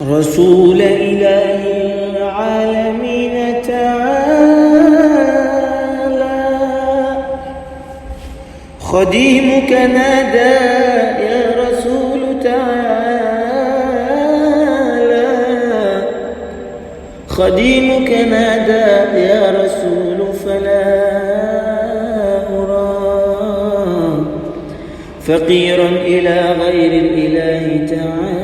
رسول إله العالمين تعالى خديمك نادى يا رسول تعالى خديمك نادى يا رسول فلا أرى فقيرا إلى غير الإله تعالى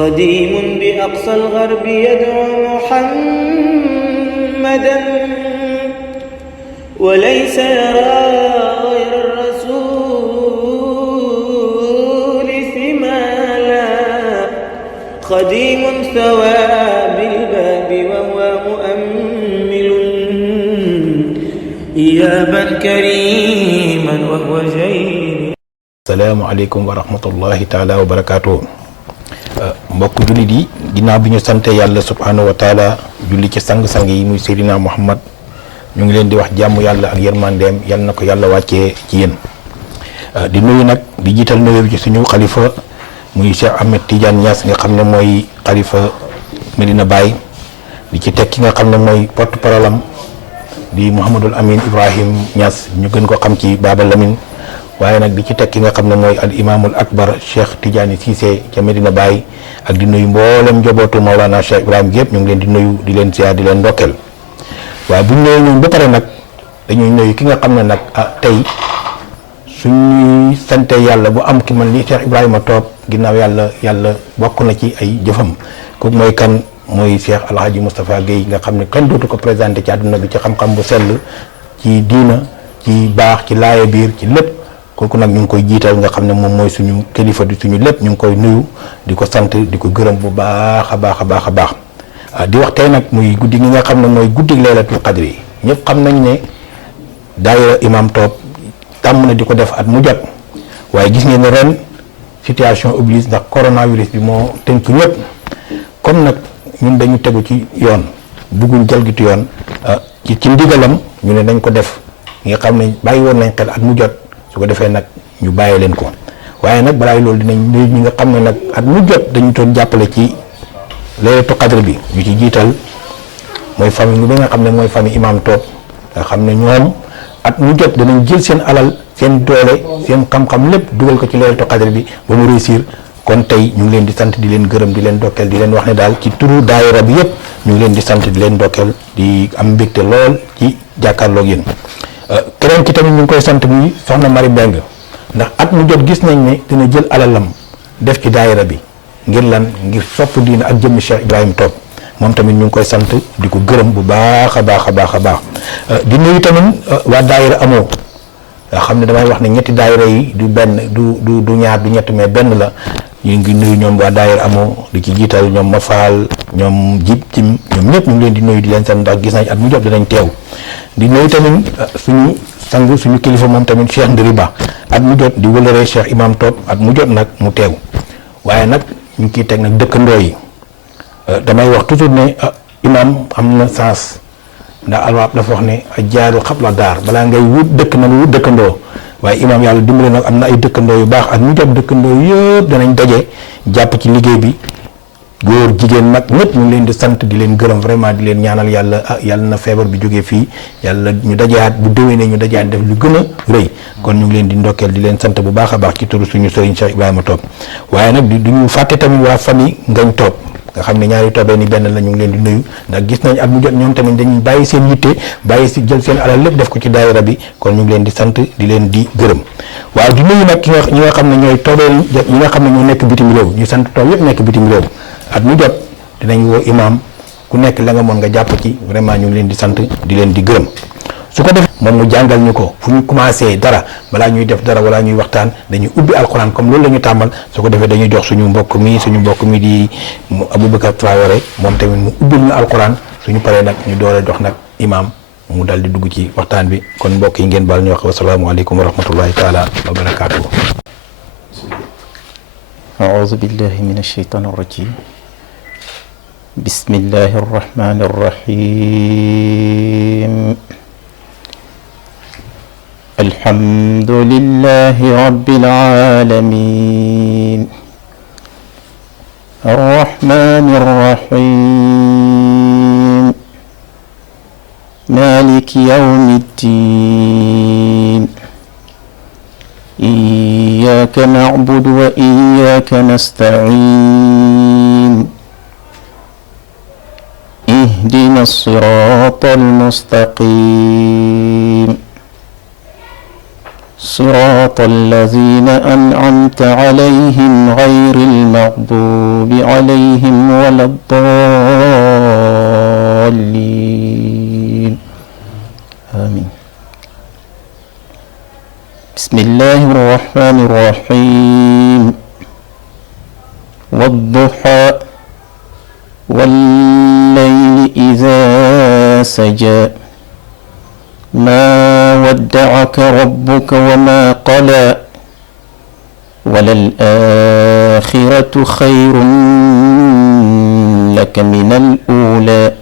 خديم بأقصى الغرب يدعو محمدا وليس يرى غير الرسول ثمالا خديم ثوى بالباب وهو مؤمل إيابا كريما وهو جيد. السلام عليكم ورحمة الله تعالى وبركاته. mbokk jullit yi ginnaaw bi ñu sante yàlla subhanahu wa taala julli ci sang-sang yi muy Seydina Muhammad ñu ngi leen di wax jàmm yàlla ak yërmandeem yal na ko yàlla wàccee ci yéen di nuyu nag di jiital nuyu ci suñu xalifa muy Cheikh Ahmed Tidiane Niass nga xam ne mooy xalifa Medina Baye di ci teg ki nga xam ne mooy porte-parole am di Mouhamadul Amin Ibrahim Niass ñu gën ko xam ci Baba Lamine waaye nag di ci teg ki nga xam ne mooy al imaamul akbar Cheikh Tidiane Cissé ca Medina Baye ak di nuyu mboolem njabootu Maulana Cheikh Ibrahim gépp ñu ngi leen di nuyu di leen ziar di leen ndokkeel waaye bu ñu nuyu ñun ba pare nag dañuy nuyu ki nga xam ne nag tey suñuy sante yàlla bu am ki man li Cheikh Ibrahima toog ginnaaw yàlla bokk na ci ay jëfam kooku mooy kan mooy Cheikh Alhaji Moustapha Guèye nga xam ne kenn dootu ko présenté ci àdduna bi ci xam-xam bu sell ci diina ci baax ci laaya biir ci lépp kooku nag ñu ngi koy jiital nga xam ne moom mooy suñu kilifa di suñu lépp ñu ngi koy nuyu di ko sant di ko gërëm bu baax a baax a baax a baax di wax tey nag muy guddi gi nga xam ne mooy guddi laylatul qadri ñëpp xam nañ ne daayira imam Top tàmm na di ko def at mu jot waaye gis ngeen ne ren situation oblige ndax coronavirus bi moo tënk ñëpp comme nag ñun dañu tegu ci yoon bugguñ jalgitu yoon ci ndigalam ñu ne dañ ko def nga xam ne bàyyi woon nañ xel at mu jot su ko defee nag ñu bàyyi leen ko waaye nag balaa loolu dinañ nuyu ñi nga xam ne nag at mu jot dañu doon jàppale ci laylatul qadr bi ñu ci jiital mooy famille bi nga xam ne mooy famille imam Top nga xam ne ñoom at mu jot danañ jël seen alal seen doole seen xam-xam lépp dugal ko ci laylatul qadr bi ba mu réussir kon tey ñu ngi leen di sant di leen gërëm di leen dokkeel di leen wax ne daal ci turu daayira bi yëpp ñu ngi leen di sant di leen dokkeel di am mbégte lool ci jàkkaarloog yéen keneen ki tamit ñu ngi koy sant muy soxna Mari Beng ndax at mu jot gis nañ ne dina jël alalam def ci daayira bi ngir lan ngir sopp diina ak jëmmi Cheikh Ibrahim Top moom tamit ñu ngi koy sant di ko gërëm bu baax a baax a baax a baax di nuyu tamit waa daayira amoo nga xam ne damay wax ne ñetti daayira yi du benn du ñaar du ñett mais benn la ñu ngi nuyu ñoom waa daayira amoo di ci jiital ñoom Mafal ñoom jib cim ñoom ñëpp ñu ngi leen di nuyu di leen sant ndax gis nañ at mu jot dinañ teew di nuyu tamit suñu sang suñu kilifa moom tamit Cheikh Ndiri Ba at mu jot di wëlëree Cheikh Imam Top at mu jot nag mu teew waaye nag ñu ngi ciy teg nag dëkkandoo yi damay wax toujours ne imam am na sens ndax alwaab dafa wax ne a jaaru xabla daar balaa ngay wut dëkk na nga wut dëkkandoo waaye imam yàlla dimbale nag am na ay dëkkandoo yu baax at mu jot dëkkandoo yëpp danañ daje jàpp ci liggéey bi góor jigéen mag ñëpp ñu ngi leen di sant di leen gërëm vraiment di leen ñaanal yàlla yàlla na feebar bi jógee fii yàlla ñu dajaat bu déwénee ñu dajaat def lu gën a rëy kon ñu ngi leen di ndokkeel di leen sant bu baax a baax ci turu suñu sëriñ Cheikh Ibrahima Top waaye nag du ñu fàtte tamit waa famille Ngagne Top nga xam ne ñaari toobee ni benn la ñu ngi leen di nuyu ndax gis nañ at mu jot ñoom tamit dañuy bàyyi seen yitte bàyyi si jël seen alal lépp def ko ci daayira bi kon ñu ngi leen di sant di leen di gërëm waaw di nuyu nag ñi nga xam ne ñooy toobee ñi nga xam ne ñoo nekk bitim réew ñu sant toob yëpp nekk bitim réew at mu jot dinañ woo imam ku nekk la nga mën nga jàpp ci vraiment ñu ngi leen di sant di leen di gërëm su ko defee moom mu jàngal ñu ko fu ñu commencé dara balaa ñuy def dara wala ñuy waxtaan dañuy ubbi alxuraan comme loolu la ñu tàmbal su ko defee dañuy jox suñu mbokk mi di Aboubacar Traoré moom tamit mu ubbil ñu alxuraan suñu paree nag ñu door a jox nag imam mu dal di dugg ci waxtaan bi kon mbokk yi ngeen baal ñu wax wasalaamualeykum wa rahmatullahi taala wa barakaatuhu. أعوذ بالله من الشيطان الرجيم بسم الله الرحمن الرحيم الحمد لله رب العالمين مالك يوم الدين إياك نعبد وإياك نستعين اهدنا الصراط المستقيم صراط الذين أنعمت عليهم غير المغضوب عليهم ولا الضالين آمين. بسم الله الرحمن الرحيم والضحى والليل إذا سجى ما ودعك ربك وما قلى وللآخرة خير لك من الأولى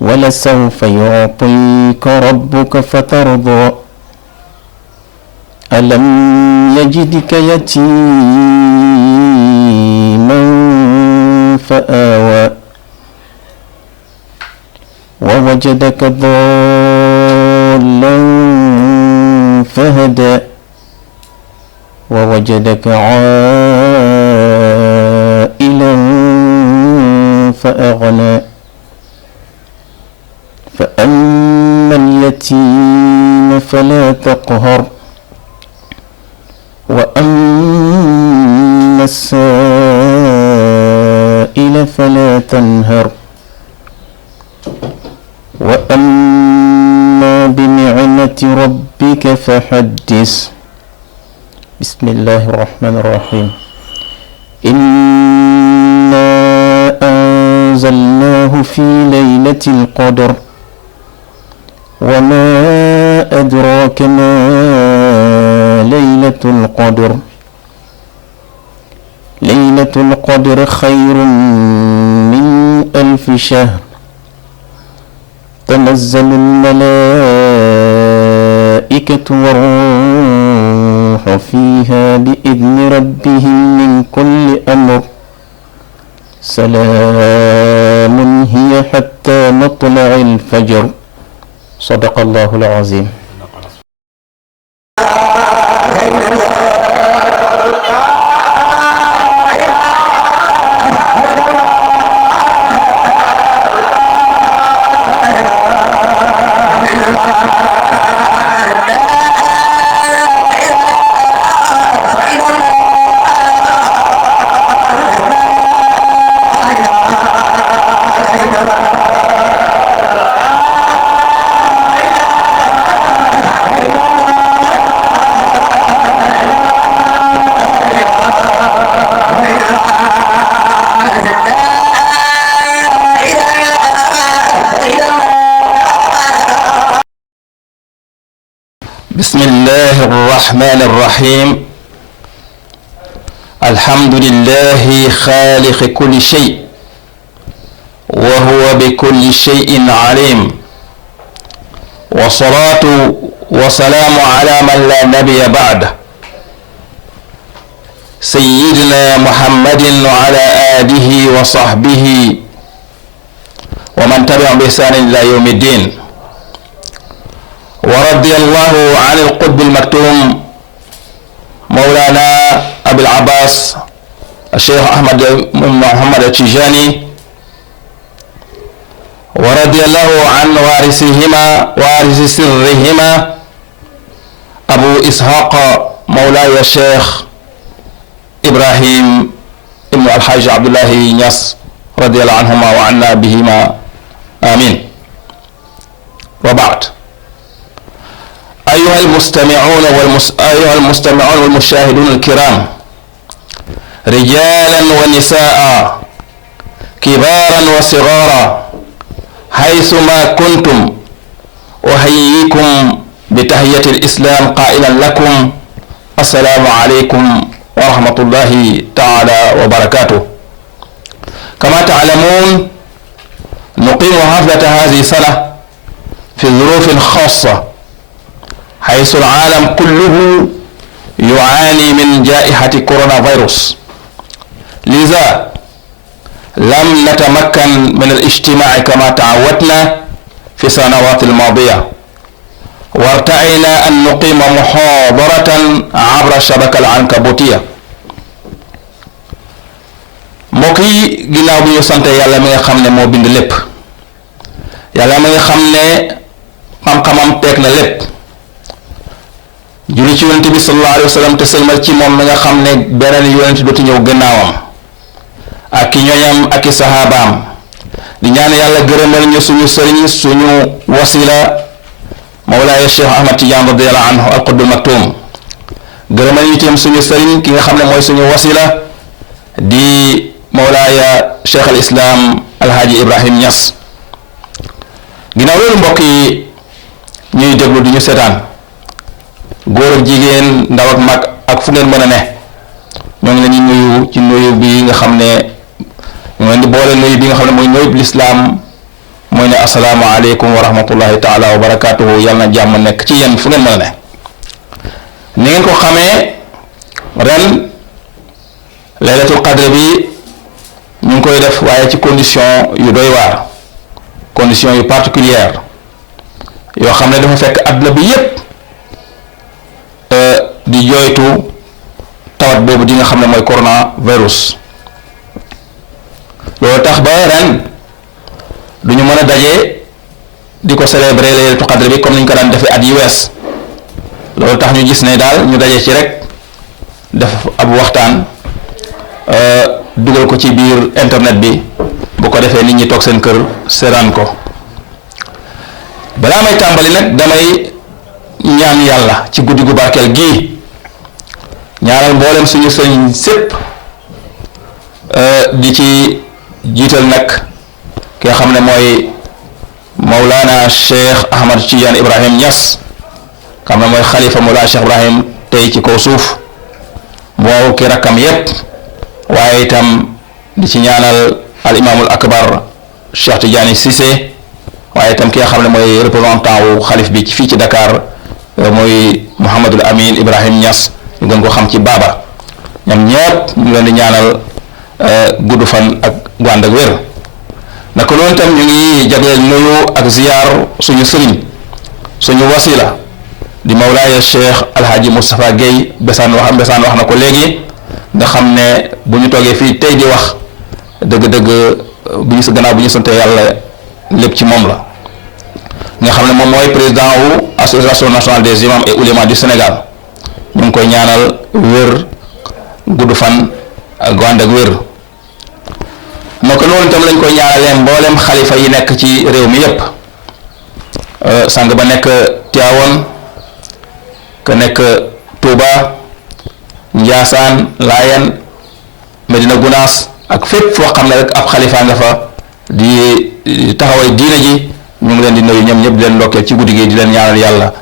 ولسوف يعطيك ربك فترضى ألم يجدك يتيما فآوى ووجدك ضالا فهدى ووجدك عائلا فأغنى فأما اليتيم فلا تقهر وأما السائل فلا تنهر وأما بنعمة ربك فحدث. بسم الله الرحمن الرحيم إنا أنزلناه في ليلة القدر وما أدراك ما ليلة القدر ليلة القدر خير من 1000 شهر تنزل الملائكة والروح فيها بإذن ربهم من كل أمر سلام هي حتى مطلع الفجر صدق الله العظيم. بسم الله الرحمن الرحيم الحمد لله خالق كل شيء وهو بكل شيء عليم والصلاة والسلام على من لا نبي بعده سيدنا محمد وعلى آله وصحبه ومن تبعهم بإحسان إلى يوم الدين. ورضي الله عن القطب المكتوم مولانا أبي العباس الشيخ أحمد بن محمد التجاني ورضي الله عن وارثهما وارث سرهما أبو إسحاق مولاي الشيخ إبراهيم ابن الحاج عبد الله نياس رضي الله عنهما وعنا بهما آمين. وبعد أيها المستمعون والمشاهدون الكرام رجالا ونساء كبارا وصغارا حيثما كنتم أحييكم بتحية الإسلام قائلا لكم السلام عليكم ورحمة الله تعالى وبركاته. كما تعلمون نقيم حفلة هذه السنة في ظروف خاصة حيث العالم كله يعاني من جائحة كورونا فيروس، لذا لم نتمكن من الاجتماع كما تعودنا fi sanawat almadiya wartaayna an nuqima muhadaratan abra shabaka alankabutiya. mbokk yi ginnaaw bi ñu sante yàlla mi nga xam ne moo bind lépp, yàlla mi nga xam ne xam-xamam teeg na lépp, julli ci yonent bi sallallahu alayhi wa sallam te sëlmal ci moom mi nga xam ne beneen yonent dootu ñëw gannaawam ak i ñoñam ak i saxaabaam, di ñaan yàlla gërëmal ñu suñu sëriñ suñu wasila mawlaaya Cheikh Ahmad Tidiane radiyallahu anhu al-qutbul maktum, gërëmal ñu itam suñu sëriñ ki nga xam ne mooy suñu wasila di mawlaaya Cheikh al Islam Alhaji Ibrahim Niass. ginnaaw loolu mbokk yi ñuy déglu di ñu seetaan, góor ak jigéen, ndaw ak mag ak fu ngeen mën a ne, ñoo ngi leen di nuyu ci nuyu bi nga xam ne ñoo leen di boole nuyu bi nga xam ne mooy nuyub lislaam, mooy ne asalaamu aleykum wa rahmatullahi taala wa barakaatuhu. yàlla na jàmm nekk ci yéen fu ngeen mën a ne. ni ngeen ko xamee ren laylatul qadr bi ñu ngi koy def waaye ci condition yu doy waar, condition yu particulière yoo xam ne dafa fekk àdduna bi yépp di jooytu tawat boobu di nga xam ne mooy coronavirus. loolu tax ba ren du ñu mën a daje di ko célébrer laylatul qadr bi comme ni ñu ko daan defee at yi wees. loolu tax ñu gis ne daal ñu daje ci rek def ab waxtaan dugal ko ci biir internet bi, bu ko defee nit ñi toog seen kër seetaan ko. balaa may tàmbali nag damay ñaan yàlla ci guddi gu barkeel gii, ñaanal mboolem suñu sëriñ sépp, di ci jiital nag ki nga xam ne mooy Mawlana Cheikh Ahmad Tidiane Ibrahim Niass, xam ne mooy xalifa Mawlana Cheikh Ibrahim tey ci kaw suuf, moo ki rakkam yépp, waaye itam di ci ñaanal al imaamul akbar Cheikh Tidiane Cissé, waaye itam ki nga xam ne mooy représentant wu xalif bi fii ci Dakar mooy Mouhamadul Amin Ibrahim Niass, ñu gën ko xam ci Baba. ñoom ñépp ñu leen di ñaanal gudd fan ak gwànd ak wér. naka noonu itam ñu ngi jagleel nuyu ak ziyaar suñu sëriñ suñu wasila di Mawlaaya Cheikh Alhaji Moustapha Guèye Besaan wax na ko léegi, nga xam ne bu ñu toogee fii tey di wax dëgg-dëgg bu ñu gannaaw bu ñu sante yàlla lépp ci moom la, nga xam ne moom mooy président wu association nationale des imams et oulémas du Sénégal. ñu ngi koy ñaanal wér, gudd fan ak gwànd ak wér. naka noonu itam lañ koy ñaanalee mboolem xalifa yi nekk ci réew mi yépp, sang ba nekk Tivaouane, ka nekk Touba, Njaasaan, Laayeen, Medina Gunaas ak fépp foo xam ne rek ab xalifa nga fa di taxaway diine ji, ñu ngi leen di nuyu ñoom ñëpp di leen ndokkeel ci guddi gi, di leen ñaanal yàlla.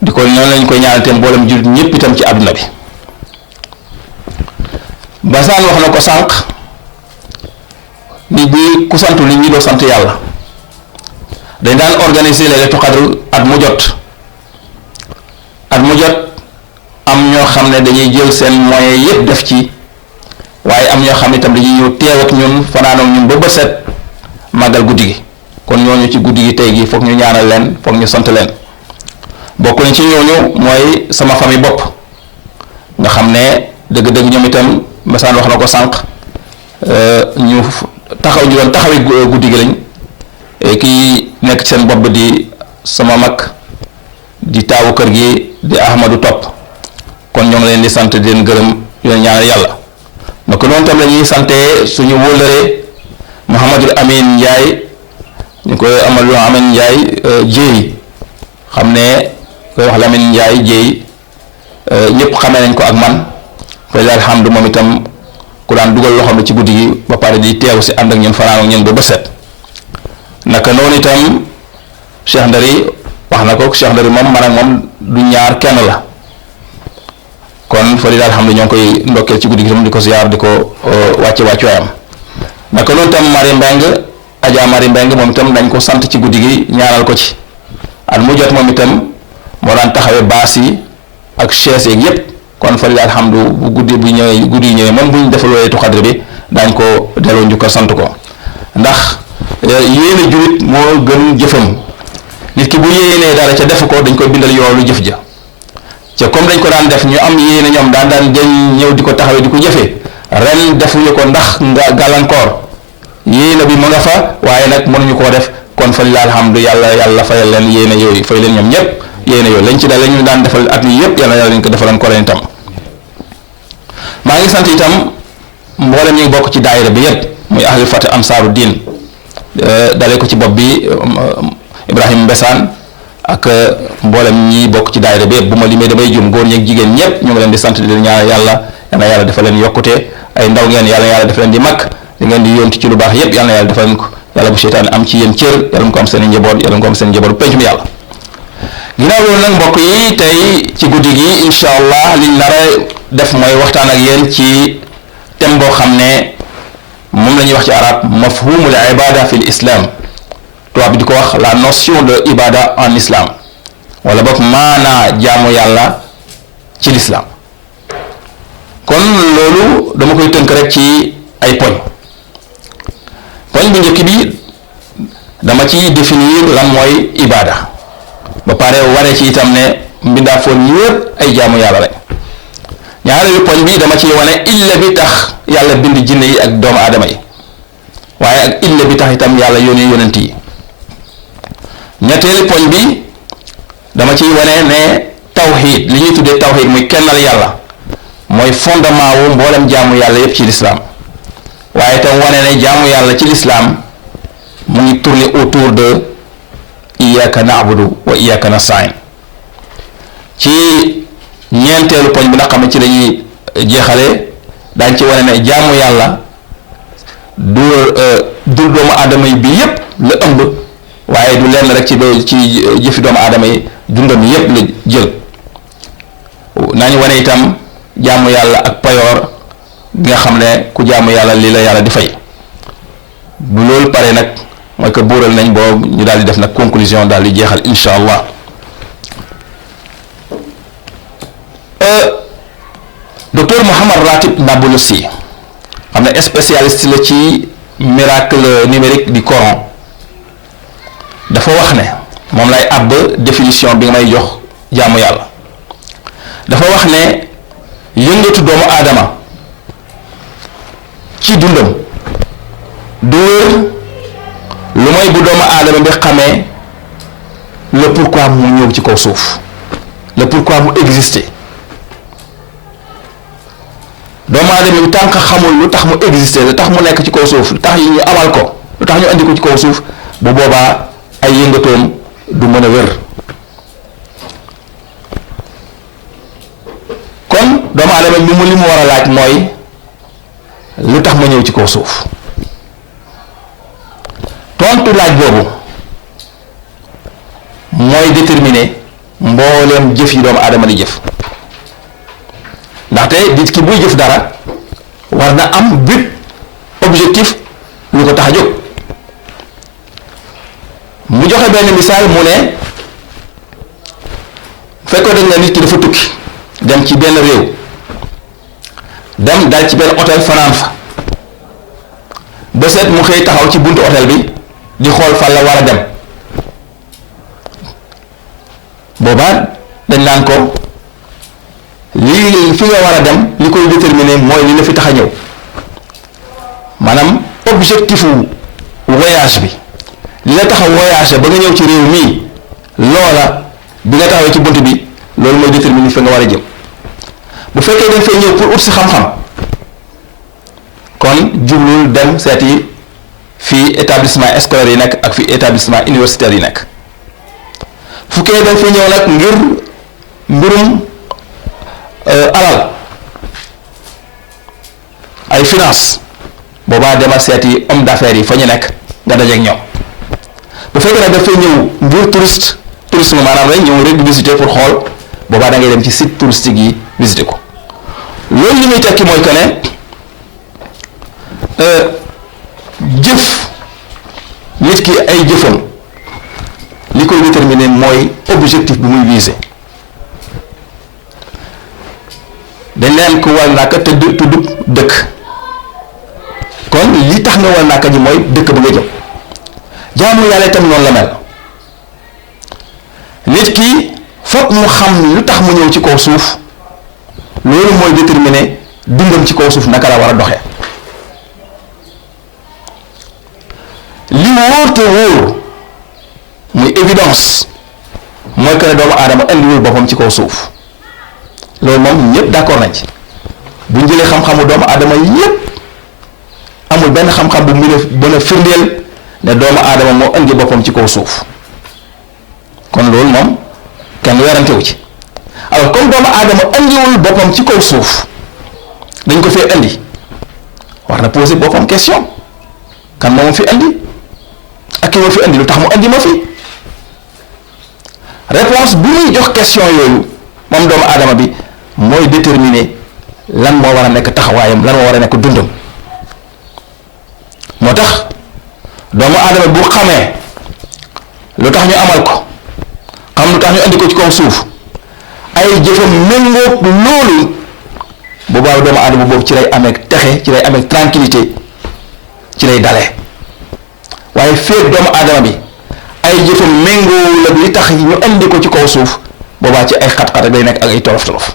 di ko noonu lañ koy ñaanal te mboolem jullit ñëpp itam ci àdduna bi. Basaan wax na ko sànq, nit ñi ku santu nit ñi doo sant yàlla. dañ daan organiser laylatul qadr at mu jot am ñoo xam ne dañuy jël seen moyens yépp def ci, waaye am ñoo xam ne itam dañuy ñëw teew ak ñun, fanaan ak ñun ba bët set màggal guddi gi. kon ñooñu ci guddi gi tey gi foog ñu ñaanal leen, foog ñu sant leen. bokk nañ ci ñooñu mooy sama famille bopp, nga xam ne dëgg-dëgg ñoom itam Masaan wax na ko sànq, ñu doon taxawi guddi gi lañ. kii nekk ci seen bopp di sama mag di taawu kër gi di Ahmadou Top, kon ñoo ngi leen di sant di leen gërëm di leen ñaanal yàlla. naka noonu tam la ñuy sante suñu wóllëre Mouhamadul Amin Ndiaye, ñu koy Amadou Amin Ndiaye Jéy, xam ne koy wax Lamine Ndiaye Jéy, ñëpp xamee nañ ko ak man. fa alhamdu moom itam ku daan dugal loxoom la ci guddi gi ba pare di teew si ànd ak ñun fanaan ak ñun ba set. naka noonu itam Cheikh Ndari wax na ko, Cheikh Ndari moom man ak moom du ñaar kenn la, kon fa alhamdu ñoo ngi koy ndokkeel ci guddi gi tam di ko ziyaar, di ko wàccuwaayam. naka noonu itam Marie Mbeng, Adja Marie Mbeng moom itam dañ ko sant ci guddi gi, ñaanal ko ci. at mu jot moom itam moo daan taxawee baas yi ak chaise yeeg yépp, kon fa alhamdu bu guddi yi ñëwee même bu ñu defal laylatul qadr bi daañ ko delloo njukkal sant ko. ndax yéene julit moo gën jëfam. Nit ki bu yéenee dara ca def ko dañ koy bindal yoolu jëf ja ca comme dañ ko daan def ñu am yéene ñoom daan dañ ñëw di ko taxawee di ko jëfee ren defuñu ko ndax nga gàllankoor yéene bi mu nga fa waaye nag mënuñu koo def kon fa lillahi alhamdu yàlla fayal leen yéene yooyu fay leen ñoom ñëpp yéene yooyu lañ ci daal la ñu daan defal at yi yëpp yàlla lañ ko defalan ko ren itam. maa ngi sant itam mboolem ñi bokk ci daayira bi yëpp muy ahlu Fatah Ansaaru Diin dalee ko ci bopp bi Ibrahima Mbessane ak mboolem ñi bokk ci daayira bi yëpp bu ma limee damay jum góor ñeeg jigéen ñëpp ñu ngi leen di sant di leen ñaan yàlla defal leen yokkute ay ndaw ngeen yàlla defal leen di mag li ngeen di yónti ci lu baax yëpp yàlla defal leen ko yàlla bu seytaan am ci yéen cër yàlla mu ko am seen njaboot yàlla mu ko am seen njaboot pencum yàlla. ginnaaw loolu nag mbokk yi tey ci guddi gi incha allah liñ nar a def mooy waxtaan ak yéen ci thème boo xam ne moom la ñuy wax ci arab mafhumul ibada fi l islam tubaab bi di ko wax la notion de ibada en islam wala boog maanaa jaamu yàlla ci l'islam. kon loolu dama koy tënk rek ci ay poñ bu njëkk bi dama ci définir lan mooy ibada ba pare waree ci itam ne mbindaa foon yëpp ay jaamu yàlla lañ. ñaareelu poñ bi dama ci wane illa bi tax yàlla bind jinne yi ak doomu aadama yi waaye ak illa bi tax itam yàlla yónni yonent yi. ñetteelu poñ bi dama ciy wane ne tawxiid li ñuy tuddee tawxiid muy kennal yàlla mooy fondement wu mboolem jaamu yàlla yépp ci lislaam waaye itam wane ne jaamu yàlla ci lislaam mu ngi tourner autour de iyyaka na'budu wa iyyaka nasta'in. ci ñeenteelu poñ bi nga xam ne ci lañuy jeexale daañ ci wane ne jaamu yàlla du doomu aadama yi bi yépp la ëmb waaye du lenn rek ci jëfi doomu aadama yi dundam yépp la jël. nañu wane itam jaamu yàlla ak payoor bi nga xam ne ku jaamu yàlla lii la yàlla di fay. bu loolu pare nag mooy que buural nañ boobu ñu daal di def nag conclusion daal di jeexal incha allah. docteur Mouhammad Ratib Nabulsi xam ne spécialiste la ci miracle numérique du Coran dafa wax ne moom lay àbb définition bi nga may jox jaamu yàlla. dafa wax ne yëngatu doomu aadama ci dundam du wér lu mooy bu doomu aadama bi xamee le pourquoi mu ñëw ci kaw suuf le pourquoi mu exister. doomu aadama bi tànk xamul lu tax mu exister lu tax mu nekk ci kaw suuf lu tax ñu amal ko lu tax ñu andi ko ci kaw suuf bu boobaa ay yëngatoom du mën a wér. kon doomu aadama bi li mu war a laaj mooy lu tax ma ñëw ci kaw suuf tontu laaj boobu mooy déterminer mbooleem jëf yi doomu aadama di jëf. ndaxte nit ki buy jëf dara war na am but objectif lu ko tax a jóg. mu joxe benn misaal mu ne fekkoon dañ ne nit ki dafa tukki dem ci benn réew dem dal ci benn hôtel fanaan fa ba seet mu xëy taxaw ci buntu hôtel bi di xool fan la war a dem boobaa dañ naan ko lii fi nga war a dem li koy déterminer mooy li la fi tax a ñëw maanaam objectifu voyage bi li la tax a voyage ba nga ñëw ci réew mii loola bi nga taxawee ci bunt bi loolu mooy déterminer fi nga war a jëm. bu fekkee dañ fay ñëw pour ut si xam-xam kon jublul dem seeti fii établissement scolaire yi nekk ak fii établissement universitaire yi nekk fukkee dañ fay ñëw nag ngir mbirum alal ay finance boobaa demal seeti homme d'affaires yi fa ñu nekk nga dajeek ñoom. bu fekkee nag dafay ñëw ngir tourisme maanaam rek ñëw rek visiter pour xool boobaa da ngay dem ci site touristique yi visiter ko. loolu li muy tekki mooy que ne jëf nit ki ay jëfam li koy déterminer mooy objectif bi muy viser. dañ leen ko wal naaka te tuddub dëkk kon li tax nga wal naaka ji mooy dëkk ba nga jëm jaamu yàlla itam noonu la mel nit ki foog mu xam lu tax mu ñëw ci kaw suuf loolu mooy déterminer dundam ci kaw suuf naka la war a doxee li wóor te wóor muy évidence mooy que ne doomu aadama indiwul boppam ci kaw suuf loolu moom ñëpp d'accord nañ ci bu ñu jëlee xam-xamu doomu aadama yépp amul benn xam-xam bu mën a firndeel ne doomu aadama moo indi boppam ci kaw suuf kon loolu moom kenn werantewu ci alors comme doomu aadama indiwul boppam ci kaw suuf dañ ko fee indi war na poser boppam question kan moo ma fi indi ak ki ma fi indi lu tax mu indi ma fi réponse bu muy jox question yooyu moom doomu aadama bi mooy déterminer lan moo war a nekk taxawaayam lan moo war a nekk dundam moo tax doomu aadama bu xamee lu tax ñu amal ko xam lu tax ñu indi ko ci kaw suuf ay jëfam méngoog loolu boobaa doomu aadama boobu ci lay amee texe ci lay amee tranquillité ci lay dalee waaye féeg doomu aadama bi ay jëfam méngoo la li tax ñu indi ko ci kaw suuf boobaa ci ay xat-xat rek day nekk ak ay tolof-tolof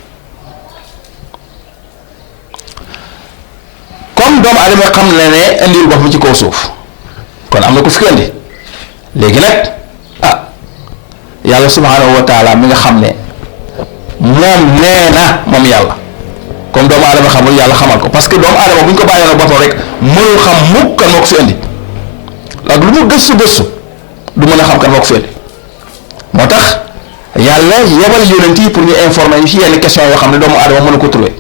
comme doomu aadama xam na ne indiwul boppam ci kaw suuf kon am na ko fi indi léegi nag yàlla subhaanahu wa taala mi nga xam ne moom nee na moom yàlla comme doomu aadama xamul yàlla xamal ko parce que doomu aadama bu ñu ko bàyyoon ak boppam rek mënul xam mukk kan moo ko fi indi ak lu mu gëstu du mën a xam kan moo ko fi indi moo tax yàlla yebal yonent yi pour ñu informer ñu ci yenn question yoo xam ne doomu aadama mën a ko trouver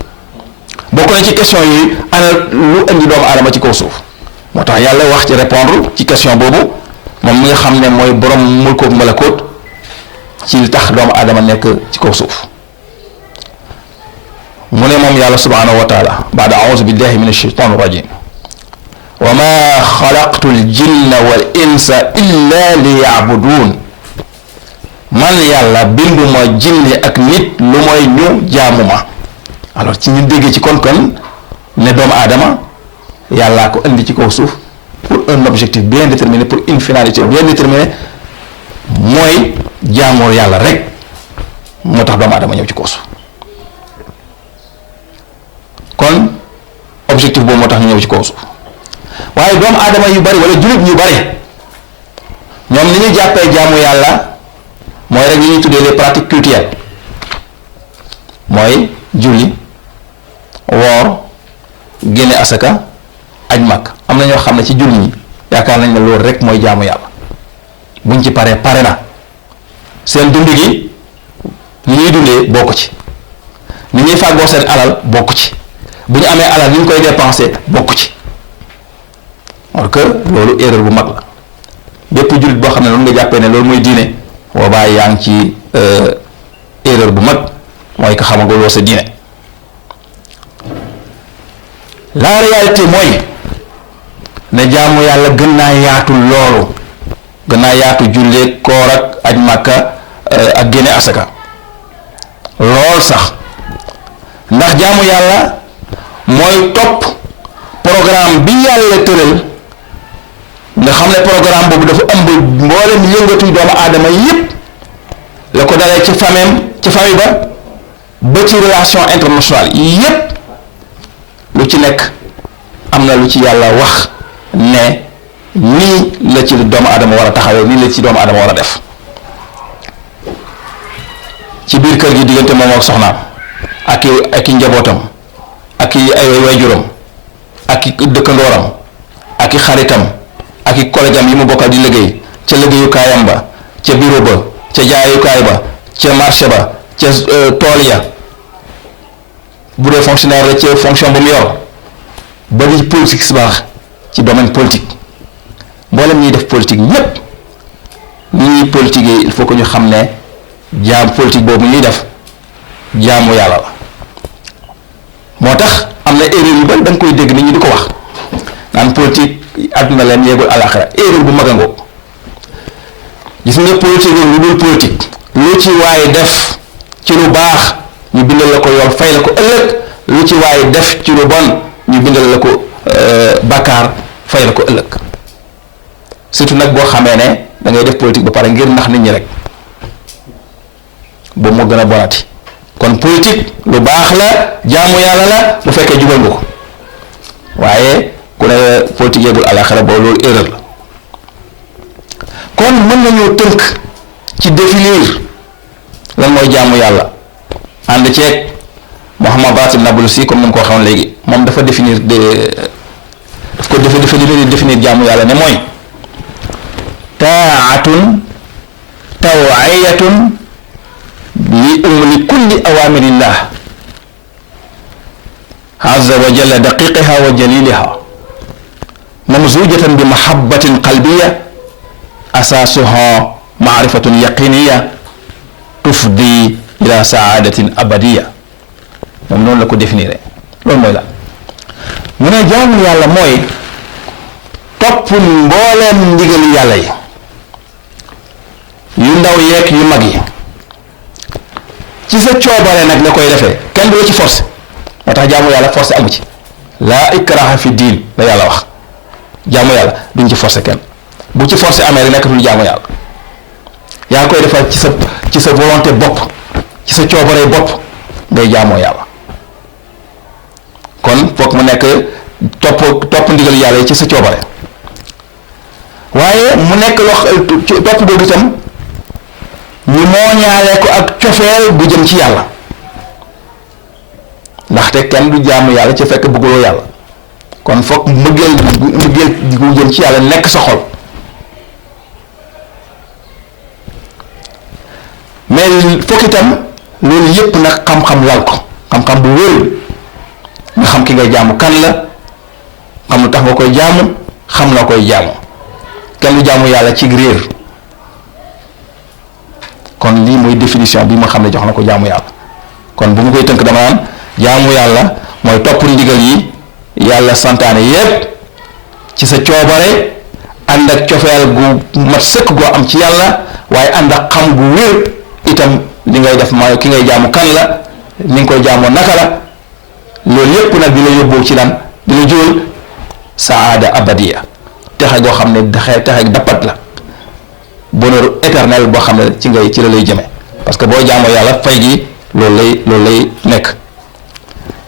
bokk na ci question yooyu ana lu indi doomu aadama ci kaw suuf moo tax yàlla wax ci répondre ci question boobu moom mi nga xam ne mooy borom mulkook malakoot ci li tax doomu aadama nekk ci kaw suuf mu ne moom yàlla subhanahu wa taala baada auzu billahi min ashaitan rajim wa ma xalaqtu ljinna wal insa illa li yacbuduun man yàlla binduma jinne ak nit lu mooy ñu jaamu ma alors ci ñu déggee ci kon ne doomu aadama yàllaa ko indi ci kaw suuf pour un objectif bien déterminé pour une finalité bien déterminée mooy jaamoo yàlla rek moo tax doomu aadama ñëw ci kaw suuf kon objectif boobu moo tax ñu ñëw ci kaw suuf waaye doomu aadama yu bari wala jullit ñu bari ñoom ni ñu jàppee jaamu yàlla mooy rek li ñuy tuddee les pratiques cultuelles mooy julli woor génne asaka aj mag am na ñoo xam ne ci julli ñi yaakaar nañ ne loolu rek mooy jaamu yàlla buñ ci pare na seen dund gi ni ñuy dundee bokk ci ni ñuy fàggoo seen alal bokk ci bu ñu amee alal ni ñu koy dépenser bokk ci parce que loolu erreur bu mag la bépp jullit boo xam ne noonu nga jàppee ne loolu mooy diine boobaa yaa ngi ci erreur bu mag mooy ko xamaguloo sa diine la réalité mooy ne jaamu yàlla gën naa yaatu loolu gën naa yaatu jullee koor ak aj màkka ak génne asaka lool sax ndax jaamu yàlla mooy topp programme bi yàlla tëral nga xam ne programme boobu dafa ëmb mboolem yëngatuy doomu aadama yépp la ko dalee ci famille ba ci relation internationale yépp lu ci nekk am na lu ci yàlla wax ne nii la ci doomu aadama war a taxawee nii la ci doomu aadama war a def ci biir kër gi diggante moom ak soxnaam ak i njabootam ak i ay waajuram ak i dëkkandooram ak i xaritam ak i collègue am yi mu bokkal di liggéey ca liggéeyukaayam ba ca bureau ba ca jaayukaay ba ca marché ba ca tool ya bu dee fonctionnaire la ca fonction ba mu yor ba di politique si baax ci domaine politique mboolem ñuy def politique ñépp ni ñuy politique yi il faut que ñu xam ne jaam politique boobu ñuy def jaamu yàlla la moo tax am na erreur yu bari da nga koy dégg nit ñi di ko wax naan politique àdduna leen yeegul àlaxira erreur bu mag a ngoog gis nga politique lu dul politique lu ci waaye def ci lu baax ñu bindal la ko yool fay la ko ëllëg lu ci waaye def ci lu bon ñu bindal la ko bàkkaar fay la ko ëllëg surtout nag boo xamee ne da ngay def politique ba pare ngir nax nit ñi rek boobu moo gën a bonati. kon politique lu baax la jaamu yàlla la bu fekkee jubal nga ko waaye ku ne politique yeegul àlaxira boobu loolu erreur la. kon mën nañoo tënk ci définir lan mooy jaamu yàlla ànd ceeg Muhammad Batil Nablusi comme ni mu ko waxoon léegi moom dafa définir définir jaamu yàlla ne mooy taatun tawiyatun li kulli awamirillah azza wa jalla daqiqiha wa jaliliha mamzujatan bi mahabbatin qalbiya asaasuha maarifatun yaqiniya tufdi ila saadatin abadiya moom noonu la ko définir loolu mooy la mu ne jaamu yàlla mooy topp mbooleem ndigali yàlla yi yu ndaw yeeg yu mag yi ci sa coobare nag nga koy defee kenn du la ci force moo tax jaamu yàlla force amu ci laa ikraha fi diin la yàlla wax jaamu yàlla duñ ci force kenn bu ci force amee rek nekkatul jaamu yàlla yaa koy defal ci sa volonté bopp ci sa coobare bopp ngay jaamoo yàlla kon foog mu nekk topp ndigal yàlla yi ci sa coobare waaye mu nekk topp boobu itam ñu mooñaale ko ak cofeel gu jëm ci yàlla ndaxte kenn du jaamu yàlla ci fekk bëgguloo yàlla kon foog mbëggeel gu jëm ci yàlla nekk sa xol mais foog itam loolu yépp nag xam-xam lal ko xam-xam bu wér nga xam ki ngay jaamu kan la xam lu tax nga koy jaamu xam na koy jaamu kenn du jaamu yàlla ci réer kon lii mooy définition bi ma xam ne jox na ko jaamu yàlla kon bu mu koy tënk dama naan jaamu yàlla mooy topp ndigal yi yàlla santaane yépp ci sa coobare ànd ak cofeel gu mat sëkk goo am ci yàlla waaye ànd ak xam gu wér itam li ngay def mooy ki ngay jaamu kan la ni nga koy jaamoo naka la loolu yépp nag di la yóbboo ci lan di la jural saada abadiya texe goo xam ne texe dappat la bonheur éternel boo xam ne ci la lay jëme parce que boo jaamoo yàlla fay gi loolu lay nekk